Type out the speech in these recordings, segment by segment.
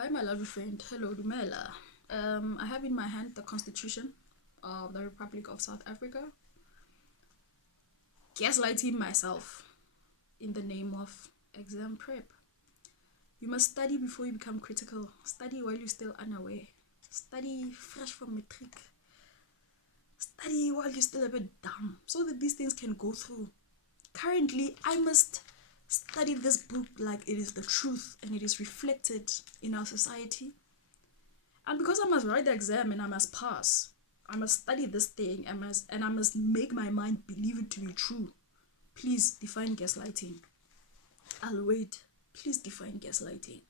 Hi, my lovely friend. Hello, Dumela. I have in my hand the Constitution of the Republic of South Africa. Gaslighting myself in the name of exam prep. You must study before you become critical. Study while you're still unaware. Study fresh from matric. Study while you're still a bit dumb so that these things can go through. Currently, I must study this book like it is the truth and it is reflected in our society. And because I must write the exam and I must pass, I must study this thing and I must make my mind believe it to be true. Please define gaslighting. I'll wait. Please define gaslighting.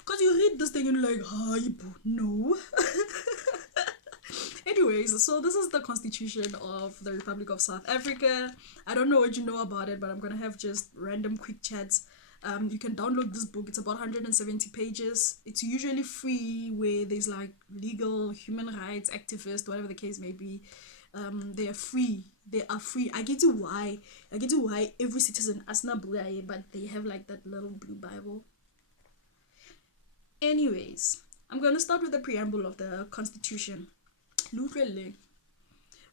Because you read this thing and you're like, hi, no. Anyways, so this is the Constitution of the Republic of South Africa. I don't know what you know about it, but I'm gonna have just random quick chats. You can download this book. It's about 170 pages. It's usually free, where there's like legal, human rights activists, whatever the case may be. They are free. They are free. I get to why every citizen asna buy, but they have like that little blue Bible. Anyways, I'm gonna start with the preamble of the Constitution.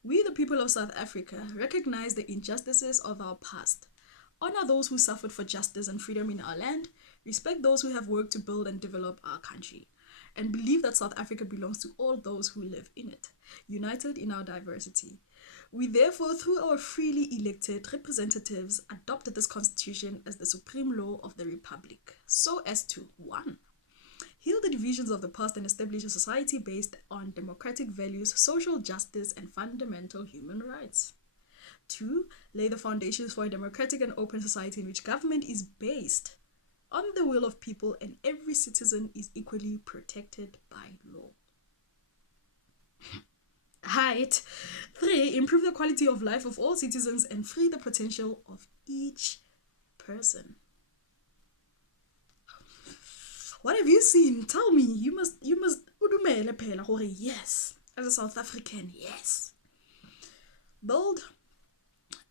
We, the people of South Africa, recognize the injustices of our past, honor those who suffered for justice and freedom in our land, respect those who have worked to build and develop our country, and believe that South Africa belongs to all those who live in it, united in our diversity. We therefore, through our freely elected representatives, adopted this constitution as the supreme law of the Republic, so as to 1. Heal the divisions of the past and establish a society based on democratic values, social justice, and fundamental human rights. 2. Lay the foundations for a democratic and open society in which government is based on the will of people and every citizen is equally protected by law. Height. 3. Improve the quality of life of all citizens and free the potential of each person. What have you seen? Tell me. You must udumele phela gore yes. As a South African, yes. Build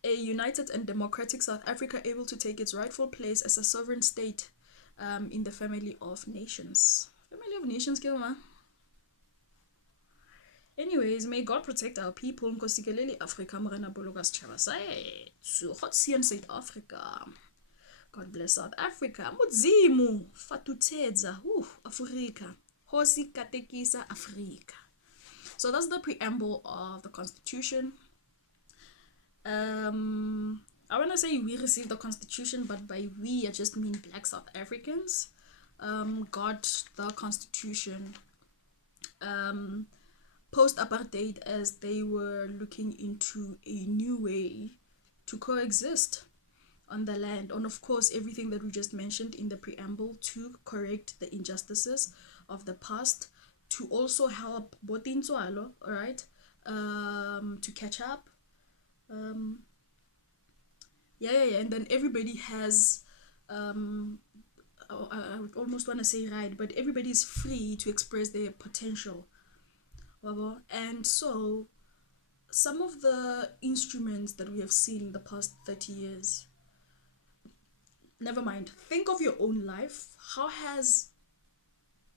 a united and democratic South Africa able to take its rightful place as a sovereign state in the family of nations. Family of nations, Kilma. Anyways, may God protect our people. Nkosikeleli Africa morena boloka setšhaba sa etso. God South Africa. God bless South Africa. Mudzimu fatutedza. Afrika. Hosi katekisa Afrika. So that's the preamble of the Constitution. I want to say we received the Constitution, but by we I just mean Black South Africans. Got the Constitution post-apartheid as they were looking into a new way to coexist on the land, and of course everything that we just mentioned in the preamble, to correct the injustices of the past, to also help Botintswalo, alright, to catch up. And then everybody has I would almost want to say right, but everybody is free to express their potential. And so some of the instruments that we have seen in the past 30 years, never mind, think of your own life. How has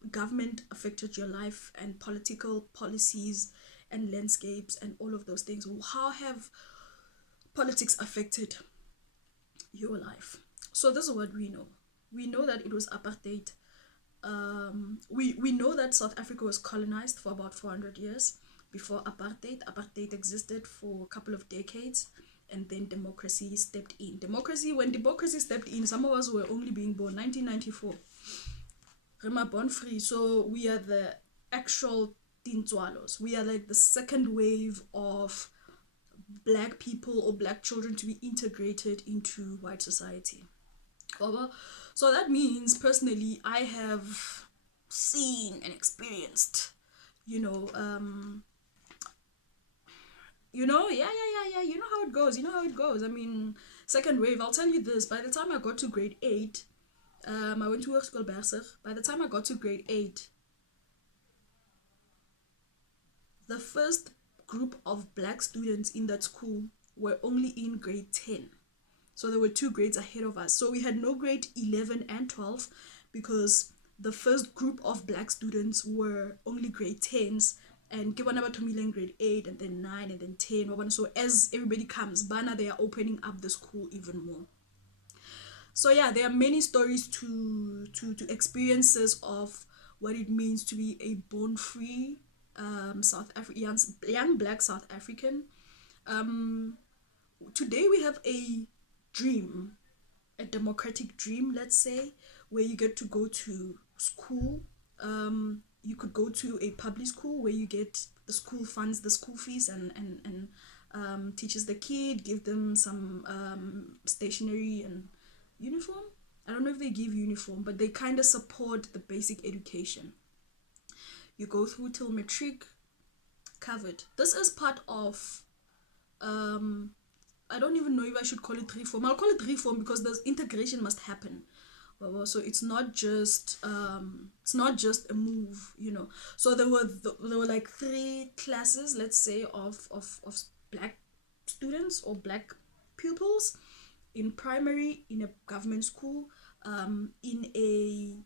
government affected your life and political policies and landscapes and all of those things? How have politics affected your life? So this is what we know. We know that it was apartheid. We know that South Africa was colonized for about 400 years before apartheid. Apartheid existed for a couple of decades, and then democracy stepped in. When democracy stepped in, some of us were only being born 1994. Rema born free, so we are the actual Tintswalos. We are like the second wave of Black people or Black children to be integrated into white society. So that means personally I have seen and experienced, you know how it goes. I mean, second wave, I'll tell you this, by the time I got to grade 8, I went to work school Berser. By the time I got to grade 8, the first group of Black students in that school were only in grade 10. So there were 2 grades ahead of us. So we had no grade 11 and 12 because the first group of black students were only grade 10s, and give one about in grade 8 and then 9 and then 10. So as everybody comes, Bana, they are opening up the school even more. So yeah, there are many stories to experiences of what it means to be a born free young black South African. Today we have a dream, a democratic dream, let's say, where you get to go to school. You could go to a public school where you get the school funds the school fees and teaches the kid, give them some stationery and uniform. I don't know if they give uniform, but they kind of support the basic education. You go through till matric, covered. This is part of I don't even know if I should call it reform. I'll call it reform because the integration must happen. So it's not just a move, you know. So there were like 3 classes, let's say, of black students or black pupils in primary, in a government school, in a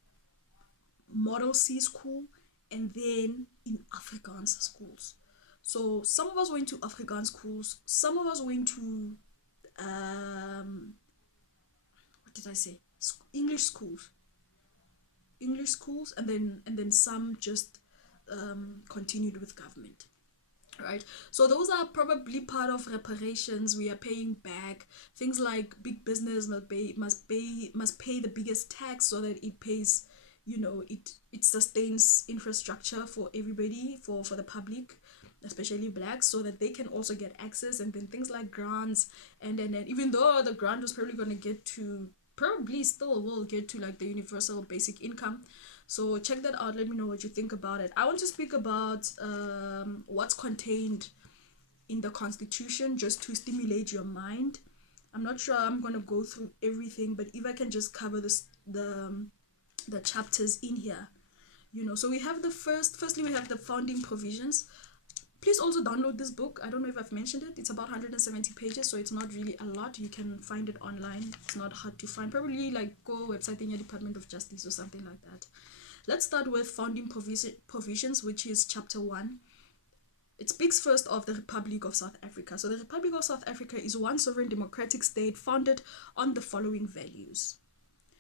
Model C school, and then in Afrikaans schools. So some of us went to Afrikaans schools, some of us went to what did I say? English schools, and then some just continued with government. Right, so those are probably part of reparations we are paying back. Things like big business must pay the biggest tax so that it pays, you know, it sustains infrastructure for everybody, for the public, especially blacks, so that they can also get access. And then things like grants, and then even though the grant was probably going to get to, probably still will get to, like, the universal basic income. So check that out, let me know what you think about it. I want to speak about what's contained in the Constitution, just to stimulate your mind. I'm not sure I'm going to go through everything, but if I can just cover the chapters in here, you know. So we have firstly we have the founding provisions. Please also download this book. I don't know if I've mentioned it. It's about 170 pages, so it's not really a lot. You can find it online. It's not hard to find. Probably like go website in your Department of Justice or something like that. Let's start with founding provisions, which is chapter 1. It speaks first of the Republic of South Africa. So the Republic of South Africa is one sovereign democratic state founded on the following values: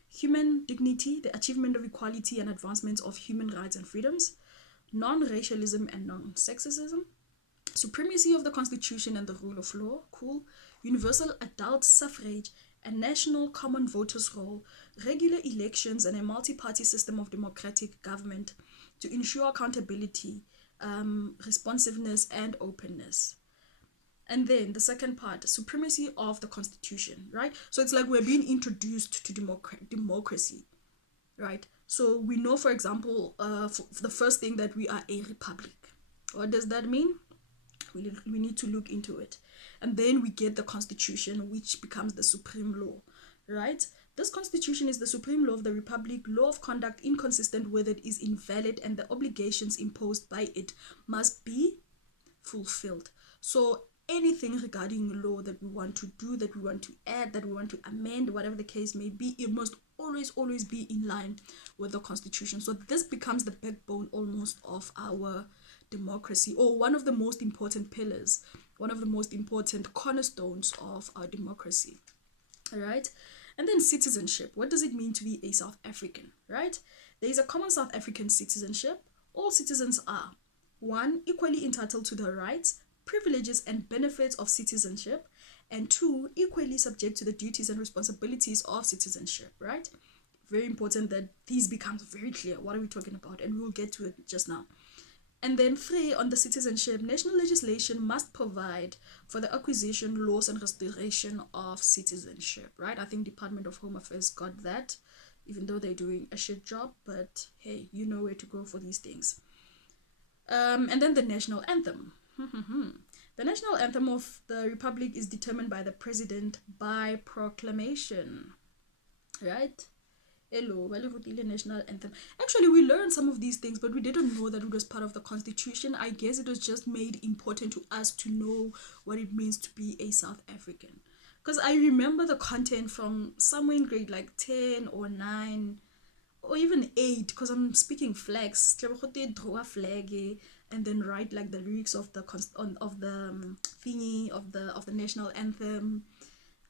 human dignity, the achievement of equality and advancement of human rights and freedoms, non-racialism and non-sexism, supremacy of the Constitution and the rule of law, cool, universal adult suffrage, a national common voters roll, regular elections, and a multi-party system of democratic government to ensure accountability, responsiveness, and openness. And then the second part, supremacy of the Constitution, right? So it's like we're being introduced to democracy, right? So we know, for example, for the first thing, that we are a republic. What does that mean? We need to look into it. And then we get the Constitution, which becomes the supreme law, right? This Constitution is the supreme law of the Republic, law of conduct inconsistent with it is invalid, and the obligations imposed by it must be fulfilled. So anything regarding law that we want to do, that we want to add, that we want to amend, whatever the case may be, it must always be in line with the Constitution. So this becomes the backbone almost of our democracy, or one of the most important pillars, one of the most important cornerstones of our democracy. All right. And then citizenship. What does it mean to be a South African, right? There is a common South African citizenship. All citizens are: 1, equally entitled to the rights, privileges, and benefits of citizenship, and 2, equally subject to the duties and responsibilities of citizenship, right? Very important that these becomes very clear. What are we talking about? And we will get to it just now. And then 3, on the citizenship, national legislation must provide for the acquisition, loss, and restoration of citizenship, right? I think Department of Home Affairs got that, even though they're doing a shit job, but hey, you know where to go for these things. And then the national anthem. The national anthem of the Republic is determined by the president by proclamation, right? Hello, national anthem. Actually, we learned some of these things, but we didn't know that it was part of the Constitution. I guess it was just made important to us to know what it means to be a South African. Because I remember the content from somewhere in grade like 10 or 9, or even 8, because I'm speaking flags. Draw a flag, and then write like the lyrics of the thingy of the national anthem.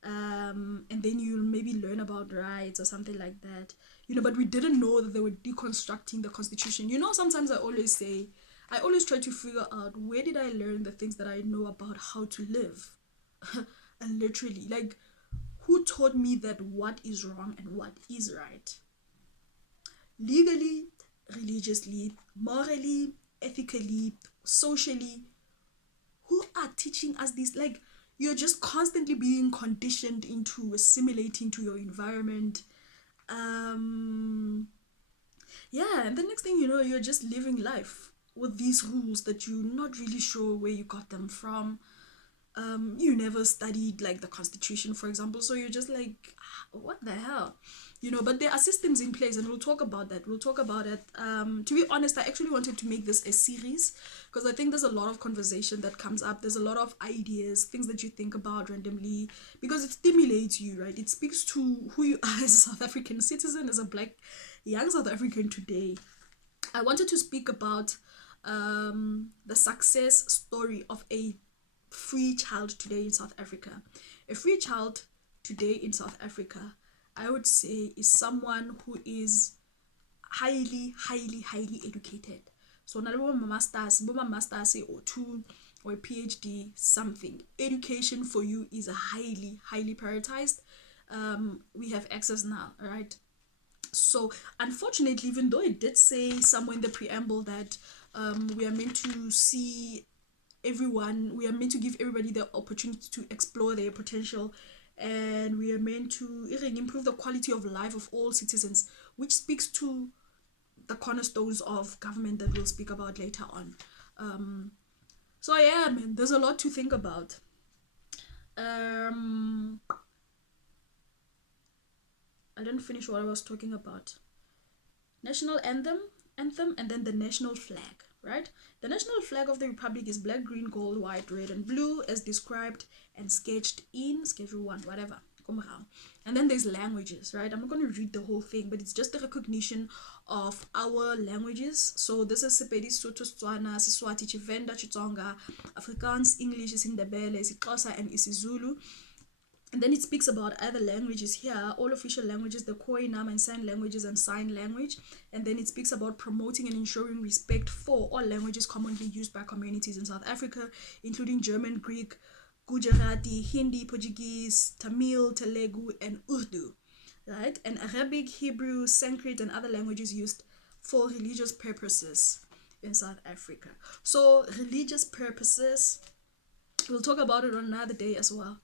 And then you'll maybe learn about rights or something like that. But we didn't know that they were deconstructing the Constitution. Sometimes I always try to figure out, where did I learn the things that I know about how to live? And literally, like, who taught me that what is wrong and what is right? Legally, religiously, morally, ethically, socially, who are teaching us this? Like, you're just constantly being conditioned into assimilating to your environment. Yeah, and the next thing you know, you're just living life with these rules that you're not really sure where you got them from. You never studied like the Constitution, for example, so you're just like, what the hell? But there are systems in place, and we'll talk about that. To be honest, I actually wanted to make this a series because I think there's a lot of conversation that comes up. There's a lot of ideas, things that you think about randomly, because it stimulates you, right? It speaks to who you are as a South African citizen, as a Black young South African today. I wanted to speak about the success story of a free child today in South Africa. A free child today in South Africa, I would say, is someone who is highly, highly, highly educated. So not a master's or 2 or a PhD, something. Education for you is highly, highly prioritized. We have access now, right? So unfortunately, even though it did say somewhere in the preamble that we are meant to see everyone, we are meant to give everybody the opportunity to explore their potential, and we are meant to improve the quality of life of all citizens, which speaks to the cornerstones of government that we'll speak about later on. So yeah, man, there's a lot to think about. I didn't finish what I was talking about. National anthem, and then the national flag, right? The national flag of the Republic is black, green, gold, white, red, and blue, as described and sketched in Schedule 1, whatever. And then there's languages, right? I'm not going to read the whole thing, but it's just the recognition of our languages. So this is Sepedi, Sotho, Setswana, Siswati, Tshivenda, Xitsonga, Afrikaans, English, isiNdebele, isiXhosa, and isiZulu. And then it speaks about other languages here, all official languages, the Khoi, Nama, and Sign languages, and sign language. And then it speaks about promoting and ensuring respect for all languages commonly used by communities in South Africa, including German, Greek, Gujarati, Hindi, Portuguese, Tamil, Telugu, and Urdu, right? And Arabic, Hebrew, Sanskrit, and other languages used for religious purposes in South Africa. So religious purposes, we'll talk about it on another day as well.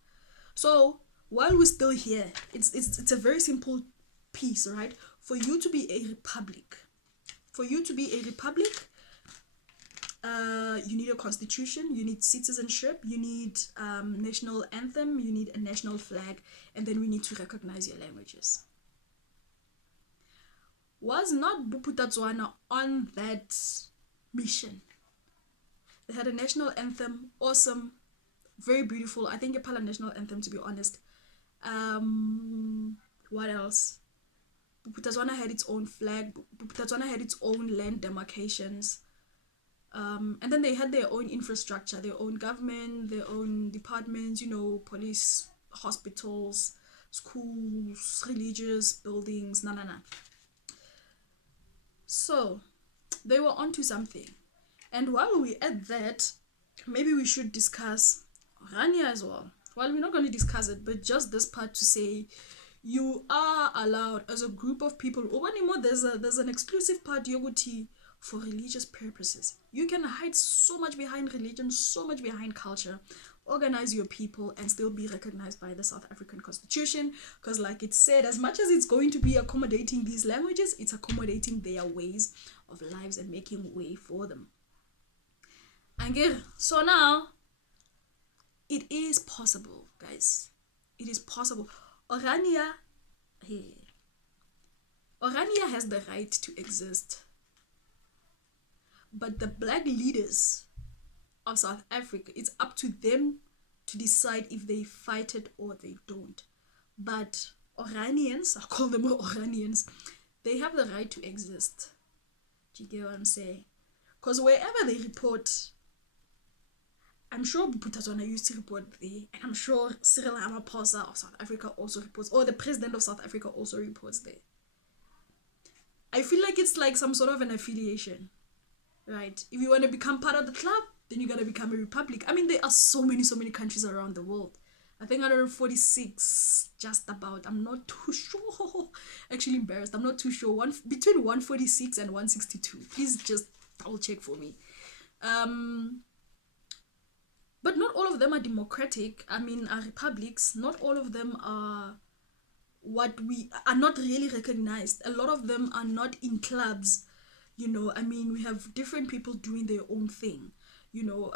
So while we're still here, it's a very simple piece, right? For you to be a republic, you need a constitution, you need citizenship, you need national anthem, you need a national flag, and then we need to recognize your languages. Was not Bophuthatswana on that mission? They had a national anthem, awesome, very beautiful. I think a Pala national anthem, to be honest. What else? Bophuthatswana had its own flag. Bophuthatswana had its own land demarcations. And then they had their own infrastructure, their own government, their own departments, police, hospitals, schools, religious buildings, na. So they were onto something. And while we're at that, maybe we should discuss Rania as well. Well, we're not going to discuss it, but just this part to say you are allowed as a group of people. There's an exclusive part yoguti for religious purposes. You can hide so much behind religion, so much behind culture, organize your people, and still be recognized by the South African Constitution. Because like it said, as much as it's going to be accommodating these languages, it's accommodating their ways of lives and making way for them. So now, it is possible, guys. It is possible. Orania has the right to exist. But the black leaders of South Africa, it's up to them to decide if they fight it or they don't. But Oranians, I call them Oranians, they have the right to exist. Do you get what I'm saying? Because wherever they report, I'm sure Butatwana used to report there, and I'm sure Cyril Ramaphosa of South Africa also reports, or the president of South Africa also reports there. I feel like it's like some sort of an affiliation, right? If you want to become part of the club, then you gotta become a republic. I mean, there are so many countries around the world. I think 146, just about. I'm not too sure. Actually embarrassed. I'm not too sure. Between 146 and 162. Please just double check for me. But not all of them are democratic. I mean, are republics. Not all of them are what we are not really recognized. A lot of them are not in clubs. You know, I mean, we have different people doing their own thing. You know,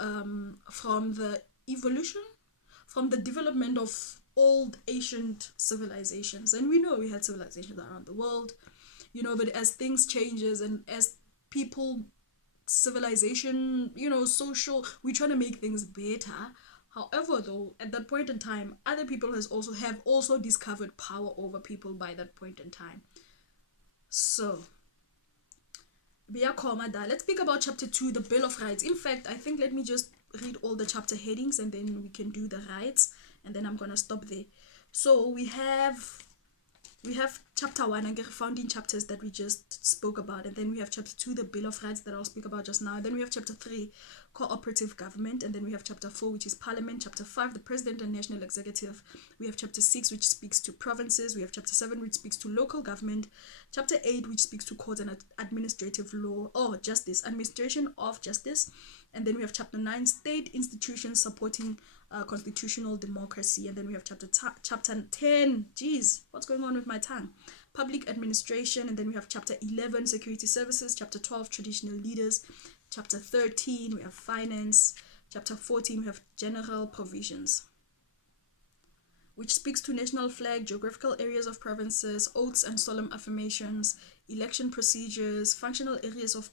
from the evolution, from the development of old ancient civilizations. And we know we had civilizations around the world, you know, but as things changes and as people, civilization, you know, social, we're trying to make things better. However, though, at that point in time, other people have also discovered power over people by that point in time. So, let's speak about chapter 2, the Bill of Rights. In fact, I think let me just read all the chapter headings and then we can do the rights, and then I'm gonna stop there. So we have chapter 1, and founding chapters that we just spoke about, and then we have chapter 2, the Bill of Rights, that I'll speak about just now. And then we have chapter 3, cooperative government, and then we have chapter 4, which is parliament. Chapter 5, the president and national executive. We have chapter 6, which speaks to provinces. We have chapter 7, which speaks to local government. Chapter 8, which speaks to courts and administrative law, or justice, administration of justice. And then we have chapter 9, state institutions supporting constitutional democracy. And then we have chapter 10, geez, what's going on with my tongue? Public administration. And then we have chapter 11, security services. Chapter 12, traditional leaders. Chapter 13, we have finance. Chapter 14, we have general provisions, which speaks to national flag, geographical areas of provinces, oaths and solemn affirmations, election procedures, functional areas of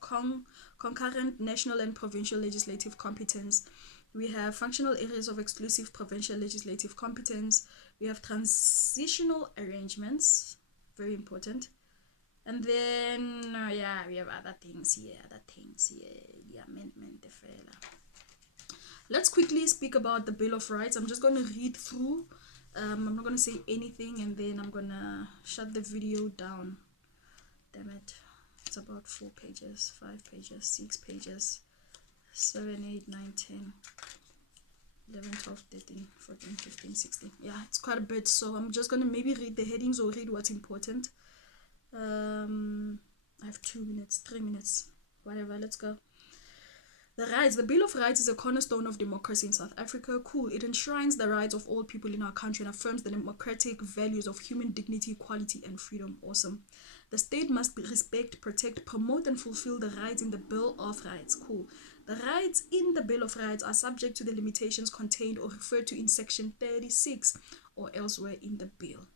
concurrent national and provincial legislative competence. We have functional areas of exclusive provincial legislative competence. We have transitional arrangements, very important. And then, we have other things here, the amendment, the fella. Let's quickly speak about the Bill of Rights. I'm just going to read through. I'm not going to say anything, and then I'm going to shut the video down. Damn it. It's about 4 pages, 5 pages, 6 pages, 7, 8, 9, 10, 11, 12, 13, 14, 15, 16. Yeah, it's quite a bit. So I'm just going to maybe read the headings or read what's important. I have 2 minutes, 3 minutes, whatever. Let's go. The rights. The Bill of Rights is a cornerstone of democracy in South Africa. Cool. It enshrines the rights of all people in our country and affirms the democratic values of human dignity, equality, and freedom. Awesome. The state must respect, protect, promote, and fulfill the rights in the Bill of Rights. Cool. The rights in the Bill of Rights are subject to the limitations contained or referred to in Section 36 or elsewhere in the bill.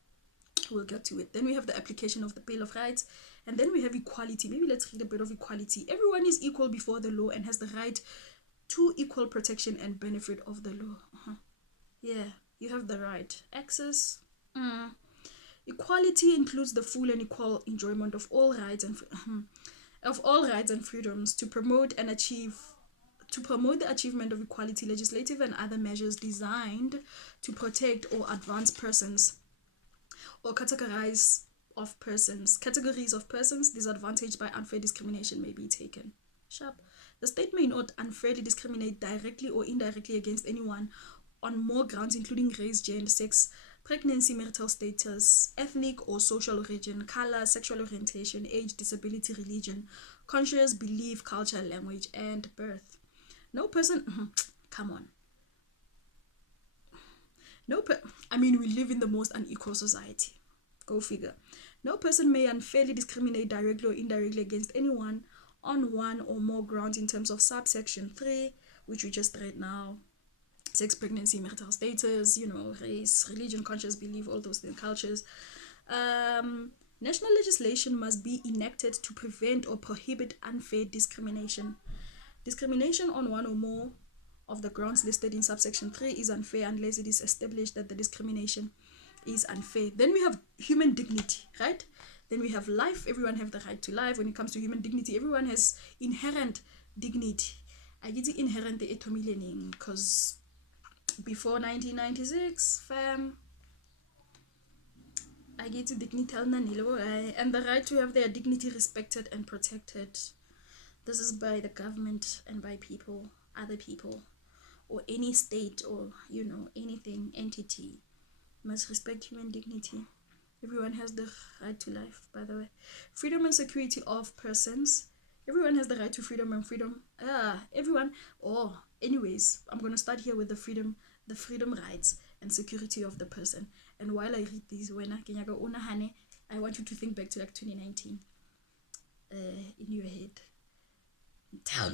We'll get to it. Then we have the application of the Bill of Rights. And then we have equality. Maybe let's read a bit of equality. Everyone is equal before the law and has the right to equal protection and benefit of the law. Yeah, you have the right. Access. Equality includes the full and equal enjoyment of all rights and freedoms to promote the achievement of equality. Legislative and other measures designed to protect or advance persons or categories of persons disadvantaged by unfair discrimination may be taken. Sharp. The state may not unfairly discriminate directly or indirectly against anyone on more grounds, including race, gender, sex, pregnancy, marital status, ethnic or social origin, color, sexual orientation, age, disability, religion, conscience, belief, culture, language, and birth. No person... come on. We live in the most unequal society. Go figure. No person may unfairly discriminate directly or indirectly against anyone on one or more grounds in terms of subsection 3, which we just read now. Sex, pregnancy, marital status, race, religion, conscience, belief, all those things, cultures. National legislation must be enacted to prevent or prohibit unfair discrimination. Discrimination on one or more of the grounds listed in subsection 3 is unfair unless it is established that the discrimination is unfair. Then we have human dignity, right? Then we have life. Everyone have the right to life. When it comes to human dignity, everyone has inherent dignity. I get the inherent because before 1996, fam, I get the dignity and the right to have their dignity respected and protected. This is by the government and by people, other people, or any state, or anything, entity must respect human dignity. Everyone has the right to life, by the way. Freedom and security of persons. Everyone has the right to freedom and freedom. Everyone. Anyways, I'm gonna start here with the freedom rights and security of the person. And while I read these, I want you to think back to like 2019. In your head. Tell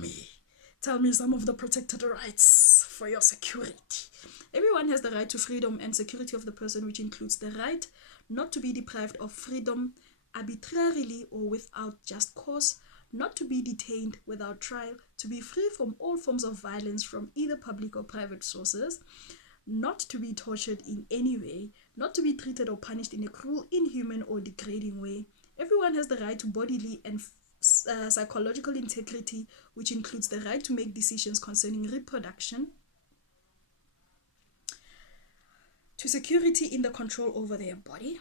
me some of the protected rights for your security. Everyone has the right to freedom and security of the person, which includes the right not to be deprived of freedom arbitrarily or without just cause, not to be detained without trial, to be free from all forms of violence from either public or private sources, not to be tortured in any way, not to be treated or punished in a cruel, inhuman, or degrading way. Everyone has the right to bodily and psychological integrity, which includes the right to make decisions concerning reproduction, to security in the control over their body,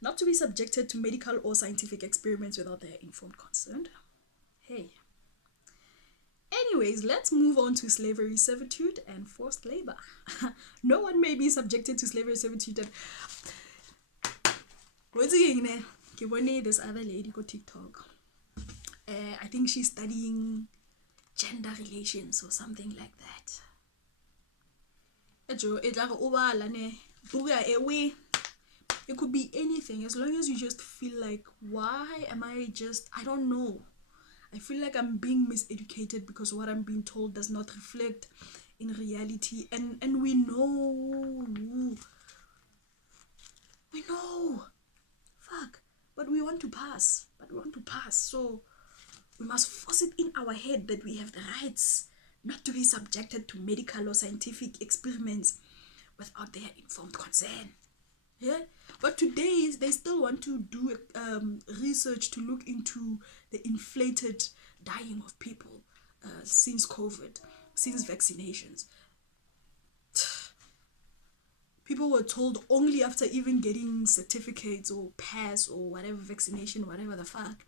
not to be subjected to medical or scientific experiments without their informed consent. Anyways, let's move on to slavery, servitude, and forced labor. No one may be subjected to slavery, servitude, and what's again? This other lady go TikTok. I think she's studying gender relations or something like that. It could be anything, as long as you just feel like, why am I I don't know. I feel like I'm being miseducated because what I'm being told does not reflect in reality. And we know. Fuck. But we want to pass. So we must force it in our head that we have the rights not to be subjected to medical or scientific experiments without their informed consent. Yeah, but today they still want to do research to look into the inflated dying of people since COVID, since vaccinations. People were told only after even getting certificates or pass or whatever vaccination, whatever the fuck,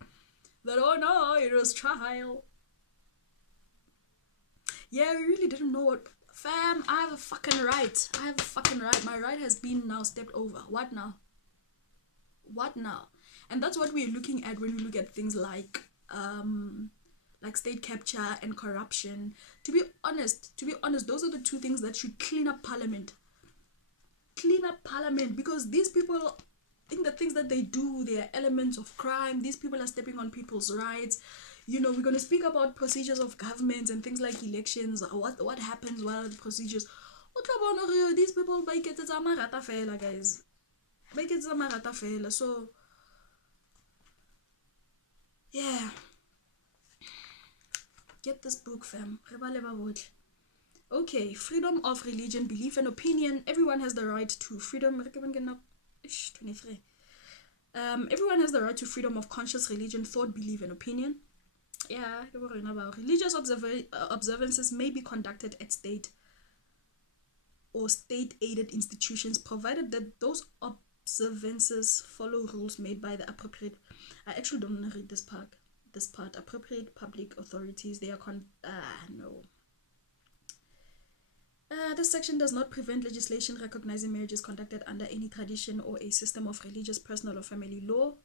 that, oh no, it was trial. Yeah, we really didn't know what. Fam, I have a fucking right. My right has been now stepped over. What now? And that's what we're looking at when we look at things like state capture and corruption. To be honest, those are the two things that should clean up parliament, because these people, in the things that they do, they are elements of crime. These people are stepping on people's rights. We're going to speak about procedures of governments and things like elections, what happens while the procedures. These people, guys. So, yeah. Get this book, fam. Okay, freedom of religion, belief, and opinion. Everyone has the right to freedom. 23. Everyone has the right to freedom of conscious religion, thought, belief, and opinion. Yeah, religious observances may be conducted at state or state-aided institutions, provided that those observances follow rules made by the appropriate. I actually don't want to read this part. Appropriate public authorities. They are no. This section does not prevent legislation recognizing marriages conducted under any tradition or a system of religious, personal, or family law.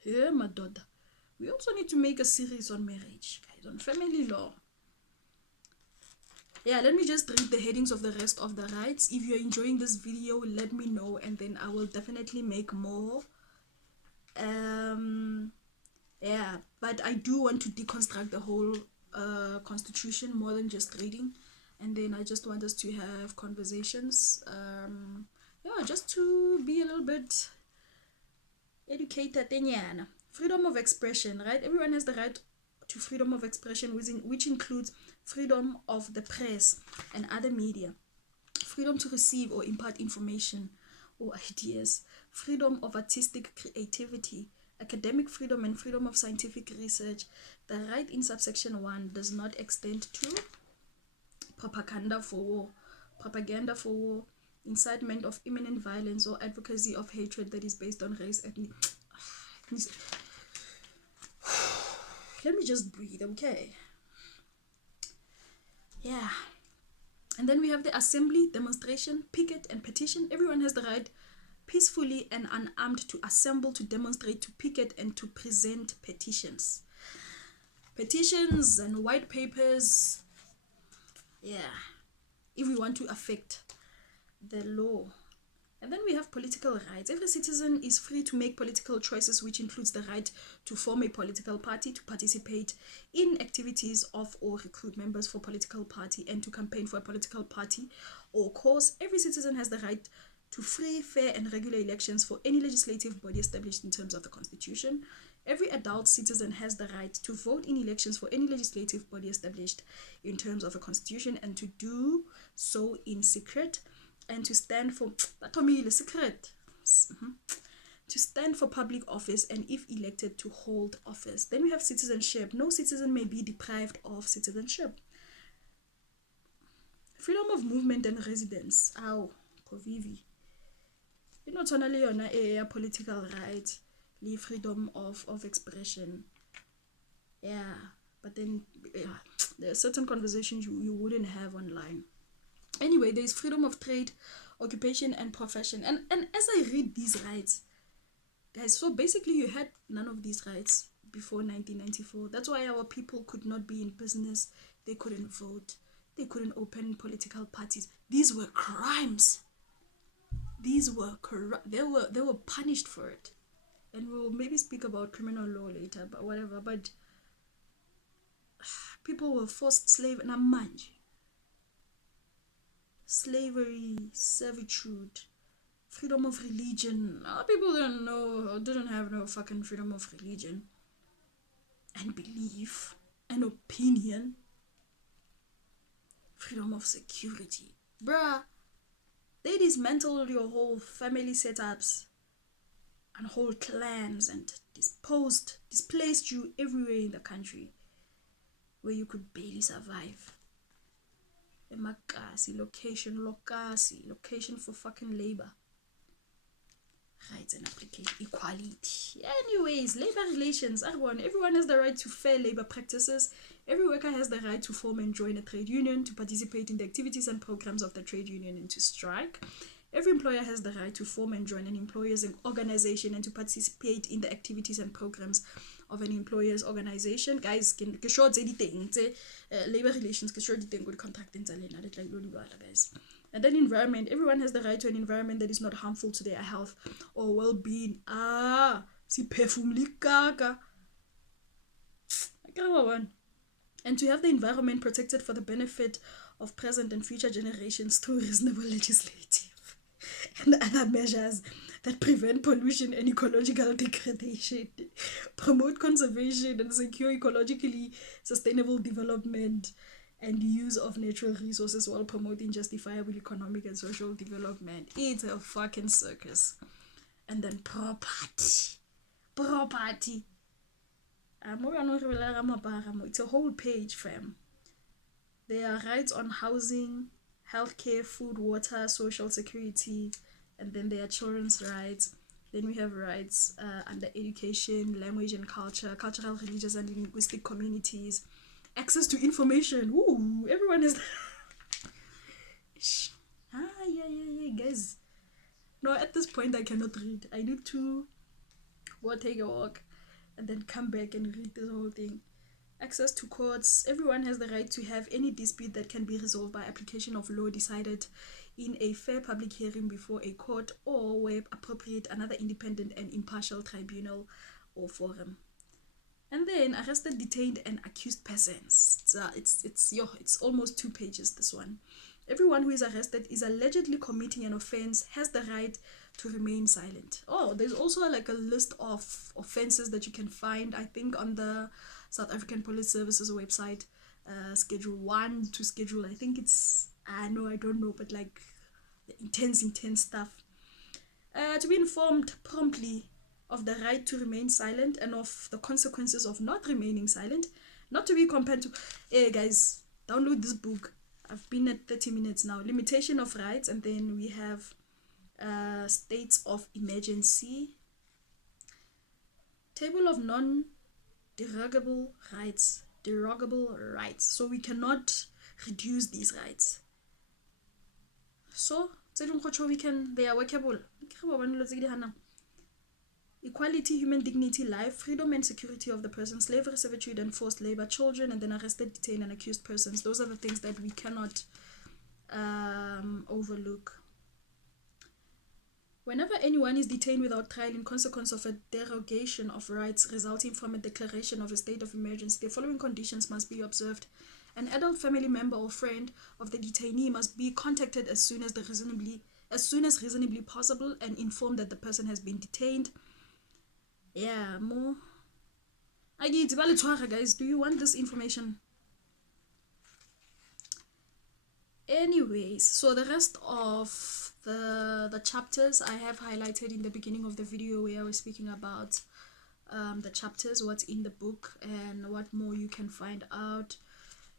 Here, my daughter. We also need to make a series on marriage, guys, on family law. Yeah, let me just read the headings of the rest of the rights. If you're enjoying this video, let me know, and then I will definitely make more. Yeah, but I do want to deconstruct the whole constitution more than just reading, and then I just want us to have conversations. Yeah, just to be a little bit educated. Freedom of expression, right? Everyone has the right to freedom of expression, which includes freedom of the press and other media, freedom to receive or impart information, or ideas, freedom of artistic creativity, academic freedom and freedom of scientific research. The right in subsection 1 does not extend to propaganda for war, incitement of imminent violence, or advocacy of hatred that is based on race, ethnic. Let me just breathe, okay? Yeah. And then we have the assembly, demonstration, picket, and petition. Everyone has the right peacefully and unarmed to assemble, to demonstrate, to picket, and to present petitions. Petitions and white papers, yeah, if we want to affect the law. And then we have political rights. Every citizen is free to make political choices, which includes the right to form a political party, to participate in activities of or recruit members for political party, and to campaign for a political party or cause. Every citizen has the right to free, fair, and regular elections for any legislative body established in terms of the Constitution. Every adult citizen has the right to vote in elections for any legislative body established in terms of the Constitution, and to do so in secret, and to stand for to stand for public office, and if elected, to hold office. Then we have citizenship. No citizen may be deprived of citizenship. Freedom of movement and residence. Kovivi. Not only on a political right, the freedom of expression. Yeah, but then there are certain conversations you wouldn't have online. Anyway, there is freedom of trade, occupation, and profession. And as I read these rights, guys, so basically you had none of these rights before 1994. That's why our people could not be in business. They couldn't vote. They couldn't open political parties. These were crimes. These were they were punished for it. And we'll maybe speak about criminal law later, but whatever. But people were forced slave namanj. Slavery, servitude, freedom of religion. People didn't have no fucking freedom of religion and belief and opinion. Freedom of security. Bruh, they dismantled your whole family setups and whole clans and displaced you everywhere in the country where you could barely survive. Location for fucking labor. Rights and application, equality. Anyways, labor relations, everyone has the right to fair labor practices. Every worker has the right to form and join a trade union, to participate in the activities and programs of the trade union, and to strike. Every employer has the right to form and join an employer's organization and to participate in the activities and programs of an employer's organization. Guys, labor relations, good contract guys. And then environment. Everyone has the right to an environment that is not harmful to their health or well-being. And to have the environment protected for the benefit of present and future generations through reasonable legislative and other measures that prevent pollution and ecological degradation, promote conservation and secure ecologically sustainable development and use of natural resources while promoting justifiable economic and social development. It's a fucking circus. And then property. It's a whole page, fam. There are rights on housing, healthcare, food, water, social security, and then there are children's rights. Then we have rights under education, language and culture, cultural, religious, and linguistic communities, access to information. Ooh, everyone has. Guys. No, at this point I cannot read. I need to go take a walk and then come back and read this whole thing. Access to courts. Everyone has the right to have any dispute that can be resolved by application of law decided in a fair public hearing before a court or, where appropriate, another independent and impartial tribunal or forum. And then arrested, detained, and accused persons. It's almost 2 pages, this one. Everyone who is arrested is allegedly committing an offense has the right to remain silent. There's also like a list of offenses that you can find, I think, on the South African Police Services website, Schedule 1 to Schedule, I think it's, I don't know, but like the intense stuff. To be informed promptly of the right to remain silent and of the consequences of not remaining silent, not to be compared to, hey guys, download this book. I've been at 30 minutes now. Limitation of rights, and then we have states of emergency, table of non-derogable rights, derogable rights. So we cannot reduce these rights. So we can, they are workable. Equality, human dignity, life, freedom and security of the person, slavery, servitude and forced labor, children, and then arrested, detained and accused persons. Those are the things that we cannot overlook. Whenever anyone is detained without trial in consequence of a derogation of rights resulting from a declaration of a state of emergency, the following conditions must be observed. An adult family member or friend of the detainee must be contacted as soon as reasonably possible and informed that the person has been detained. Yeah, more. Guys, do you want this information? Anyways, so the rest of the chapters I have highlighted in the beginning of the video, where I was speaking about the chapters, what's in the book and what more you can find out.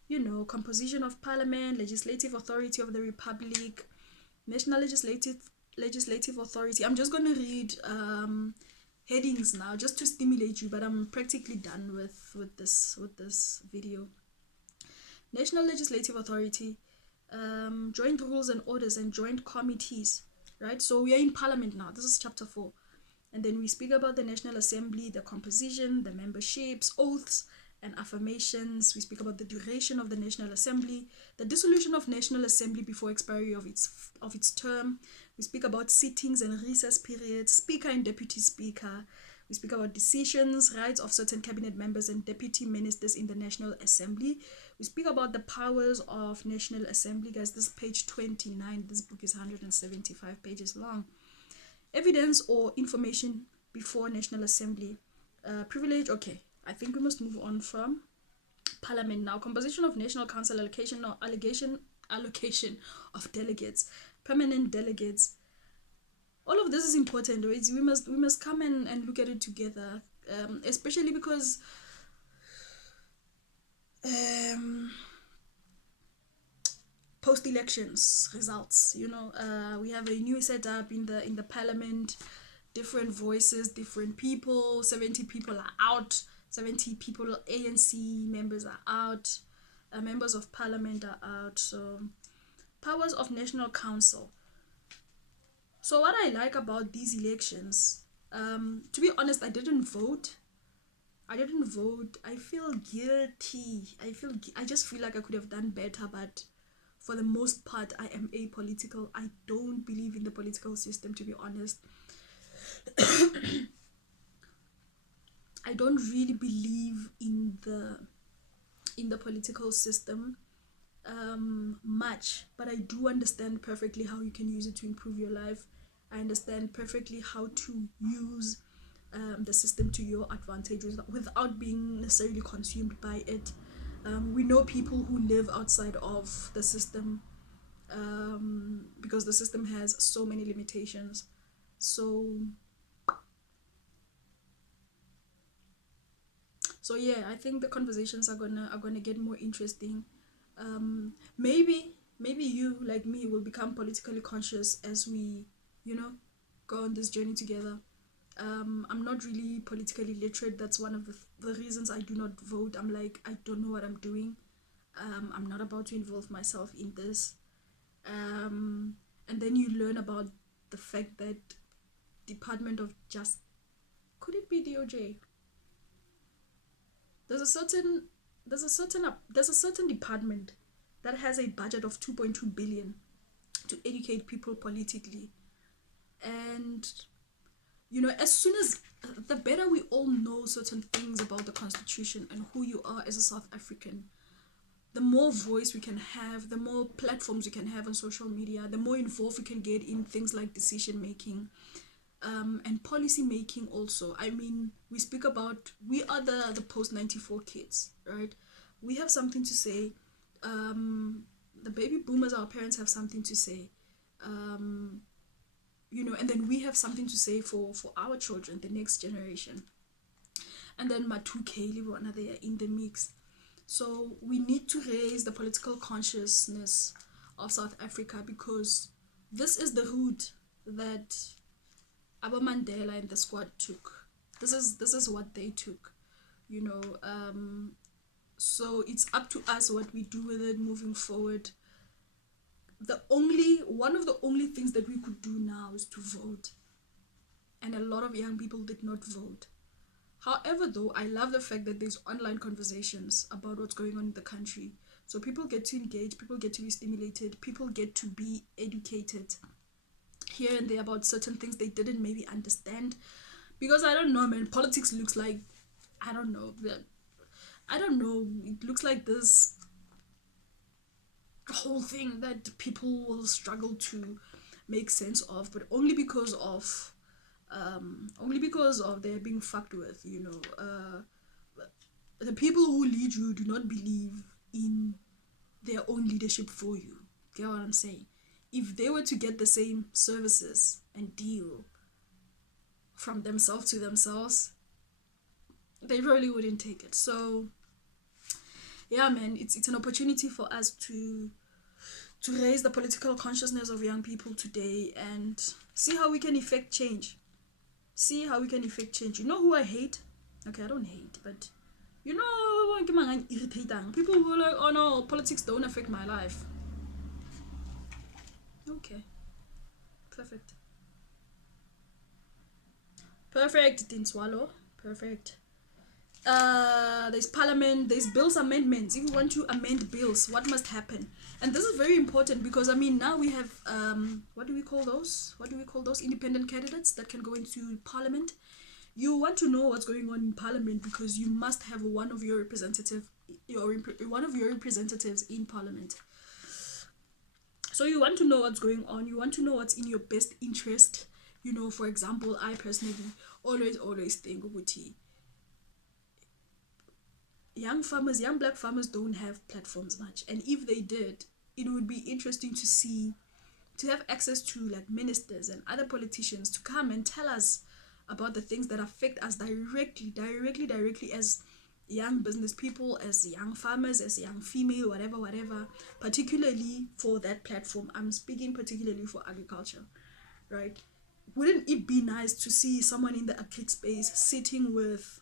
You know, composition of parliament, legislative authority of the republic, national legislative authority. I'm just going to read headings now just to stimulate you, but I'm practically done with this video. National legislative authority, joint rules and orders and joint committees, right? So we are in parliament now. This is chapter 4, and then we speak about the National Assembly, the composition, the memberships, oaths and affirmations. We speak about the duration of the National Assembly, the dissolution of National Assembly before expiry of its term. We speak about sittings and recess periods, speaker and deputy speaker. We speak about decisions, rights of certain cabinet members and deputy ministers in the National Assembly. We speak about the powers of National Assembly. Guys, this is page 29. This book is 175 pages long. Evidence or information before National Assembly. Privilege, okay. I think we must move on from Parliament now. Composition of National Council, allocation of delegates, permanent delegates. All of this is important, right? We must come and look at it together, especially because post-elections results. You know, we have a new setup in the Parliament, different voices, different people. 70 people are out. 70 people, ANC members are out, members of parliament are out. So powers of National Council. So what I like about these elections, to be honest, I didn't vote. I feel guilty. I just feel like I could have done better, but for the most part I am apolitical. I don't believe in the political system, to be honest. I don't really believe in the political system much, but I do understand perfectly how you can use it to improve your life. I understand perfectly how to use the system to your advantage without being necessarily consumed by it. We know people who live outside of the system because the system has so many limitations. So yeah, I think the conversations are gonna get more interesting. Maybe you, like me, will become politically conscious as we, you know, go on this journey together. I'm not really politically literate. That's one of the reasons I do not vote. I'm like, I don't know what I'm doing. I'm not about to involve myself in this. And then you learn about the fact that Department of Justice, could it be DOJ? There's a certain department that has a budget of 2.2 billion to educate people politically. And you know, as soon as the better we all know certain things about the Constitution and who you are as a South African, the more voice we can have, the more platforms we can have on social media, the more involved we can get in things like decision making. And policy making also. I mean, we speak about, we are the post-94 kids, right? We have something to say. The baby boomers, our parents, have something to say. and then we have something to say for our children, the next generation. And then Matuke Libona, they are in the mix. So we need to raise the political consciousness of South Africa, because this is the route that Abba Mandela and the squad took. This is what they took, so it's up to us what we do with it moving forward. One of the only things that we could do now is to vote, and a lot of young people did not vote. However, though, I love the fact that there's online conversations about what's going on in the country. So people get to engage, people get to be stimulated, people get to be educated here and there about certain things they didn't maybe understand. Because I don't know, man, politics looks like, I don't know, it looks like this whole thing that people will struggle to make sense of, but only because of they're being fucked with, the people who lead you do not believe in their own leadership for you. Get what I'm saying? If they were to get the same services and deal from themselves to themselves, they really wouldn't take it. So yeah, man, it's an opportunity for us to raise the political consciousness of young people today and see how we can effect change. You know who I hate? Okay, I don't hate, but people who are like, oh no, politics don't affect my life. Okay. Perfect, didn't swallow. Perfect. There's parliament, there's bills amendments. If you want to amend bills, what must happen? And this is very important because now we have what do we call those independent candidates that can go into parliament. You want to know what's going on in parliament because you must have one of your representatives in parliament. So you want to know what's going on, you want to know what's in your best interest. For example, I personally always think ukuthi young black farmers don't have platforms much, and if they did, it would be interesting to have access to like ministers and other politicians to come and tell us about the things that affect us directly as young business people, as young farmers, as young female, whatever, particularly for that platform. I'm speaking particularly for agriculture, right? Wouldn't it be nice to see someone in the agri space sitting with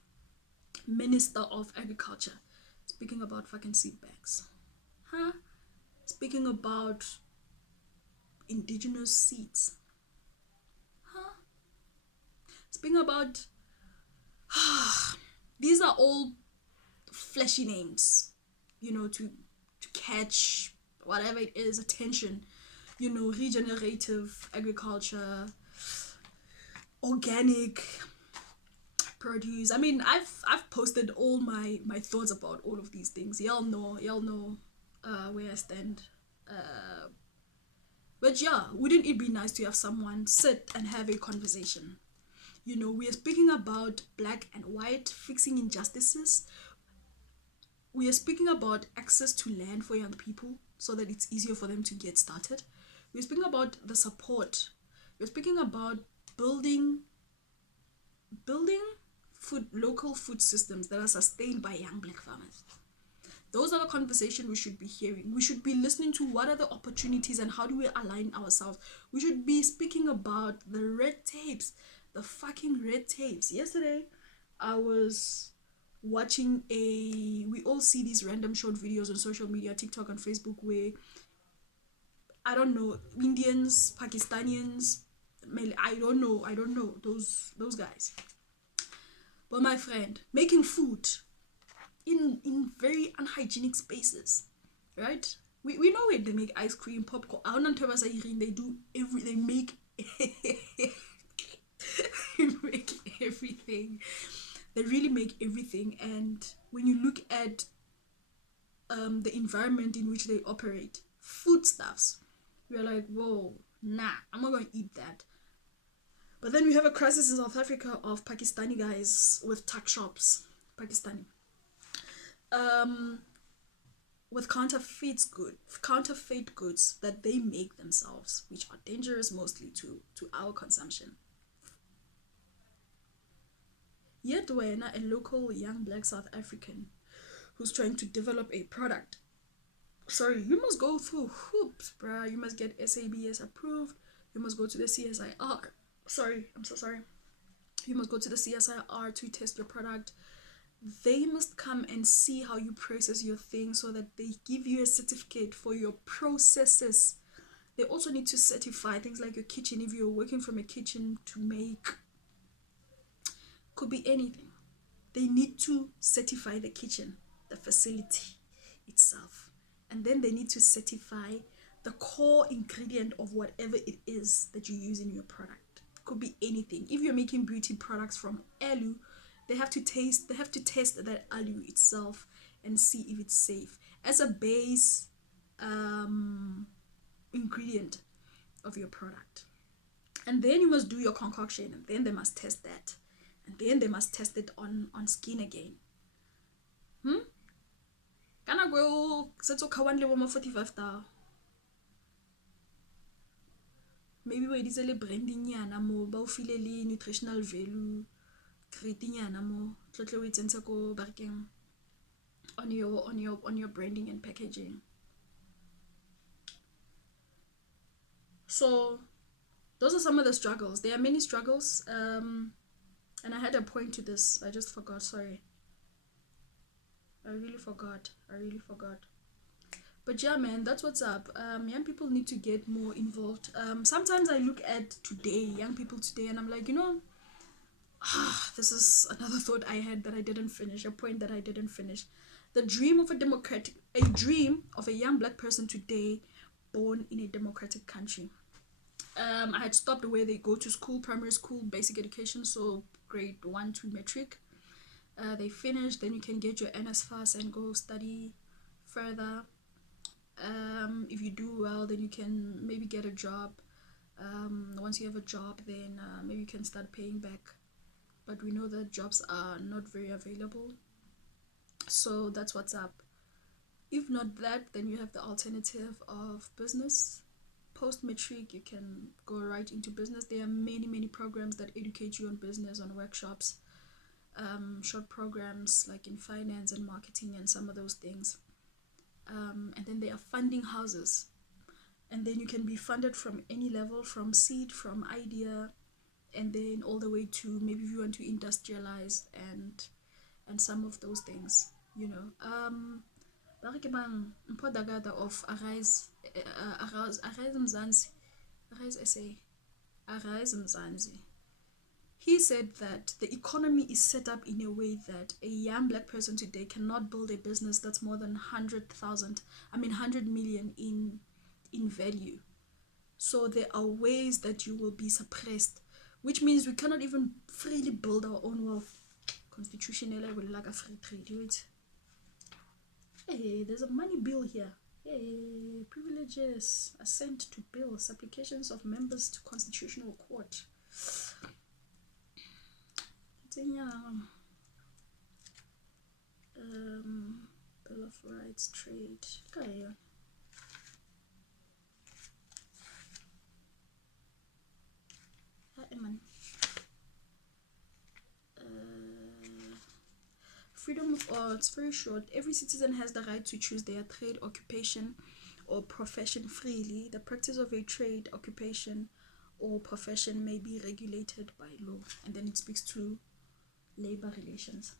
Minister of Agriculture speaking about fucking seed banks? Speaking about indigenous seeds? Speaking about these are all flashy names, to catch whatever it is attention, regenerative agriculture, organic produce. I've posted all my thoughts about all of these things. Y'all know where I stand. But yeah, wouldn't it be nice to have someone sit and have a conversation? We are speaking about black and white, fixing injustices. We are speaking about access to land for young people so that it's easier for them to get started. We're speaking about the support. We're speaking about building local food systems that are sustained by young black farmers. Those are the conversations we should be hearing. We should be listening to what are the opportunities and how do we align ourselves. We should be speaking about the red tapes, the fucking red tapes. Yesterday, I was watching we all see these random short videos on social media, TikTok and Facebook, where, I don't know, Indians, Pakistanians, I don't know, those guys. But my friend, making food in very unhygienic spaces, right? We know it. They make ice cream, popcorn. They make everything. They really make everything. And when you look at the environment in which they operate, foodstuffs, we're like, whoa, nah, I'm not going to eat that. But then we have a crisis in South Africa of Pakistani guys with tuck shops. Pakistani. with counterfeit goods that they make themselves, which are dangerous mostly to our consumption. Yet we're not a local young black South African who's trying to develop a product. Sorry, you must go through hoops, bruh. You must get SABS approved. You must go to the CSIR. Sorry, I'm so sorry. You must go to the CSIR to test your product. They must come and see how you process your thing so that they give you a certificate for your processes. They also need to certify things like your kitchen. If you're working from a kitchen to make, could be anything. They need to certify the kitchen, the facility itself. And then they need to certify the core ingredient of whatever it is that you use in your product. Could be anything. If you're making beauty products from aloe, they have to test that aloe itself and see if it's safe as a base ingredient of your product. And then you must do your concoction, and then they must test that, and then they must test it on skin again. Kana go setso kawan le bo 45,000. Maybe we did a branding yana mo ba o file le nutritional value creating yana mo tlotle we tsentse ko barkeng on your branding and packaging. So those are some of the struggles. There are many struggles, and I had a point to this. I just forgot. Sorry, I really forgot. But yeah, man, that's what's up. Young people need to get more involved. Sometimes I look at young people today, and I'm like, this is another thought I had that I didn't finish, a point that I didn't finish. The dream of a dream of a young black person today born in a democratic country. I had stopped where they go to school, primary school, basic education, so grade 1-2 metric. They finish, then you can get your NSFAS and go study further. If you do well, then you can maybe get a job. Once you have a job, then maybe you can start paying back. But we know that jobs are not very available. So that's what's up. If not that, then you have the alternative of business. Post-matric, you can go right into business. There are many programs that educate you on business, on workshops, short programs like in finance and marketing and some of those things. And then there are funding houses. And then you can be funded from any level, from seed, from idea, and then all the way to maybe if you want to industrialize and some of those things, of Arise Mzansi. He said that the economy is set up in a way that a young black person today cannot build a business that's more than 100 million in value. So there are ways that you will be suppressed, which means we cannot even freely build our own wealth. Constitutionally, will like a free trade. Hey, there's a money bill here. Hey, privileges, assent to bills, applications of members to constitutional court. Bill of Rights, trade. Okay. Freedom of it's very short. Every citizen has the right to choose their trade, occupation, or profession freely. The practice of a trade, occupation, or profession may be regulated by law. And then it speaks to labor relations.